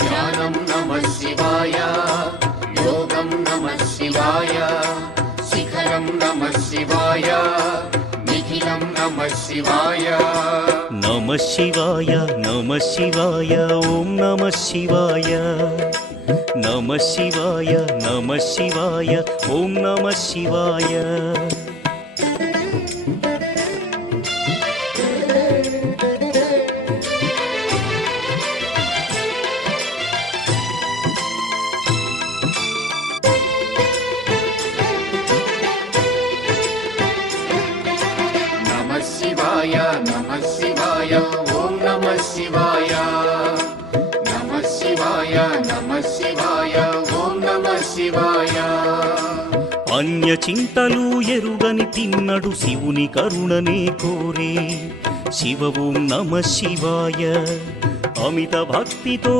ధ్యానం నమః శివాయ, యోగం నమః శివాయ, శిఖరం నమః శివాయ, నిఖిలం నమః శివాయ. నమః శివాయ నమః శివాయ ఓం నమః శివాయ. నమః శివాయ నమః శివాయ ఓం నమః శివాయ. నమః శివాయ నమః శివాయ ఓం నమః శివాయ. నమః శివాయ నమః శివాయ ఓం నమః శివాయ. అన్య చింతలు ఎరుగని తిన్నడు శివుని కరుణనే కోరే. శివ ఓం నమః శివాయ. అమిత భక్తితో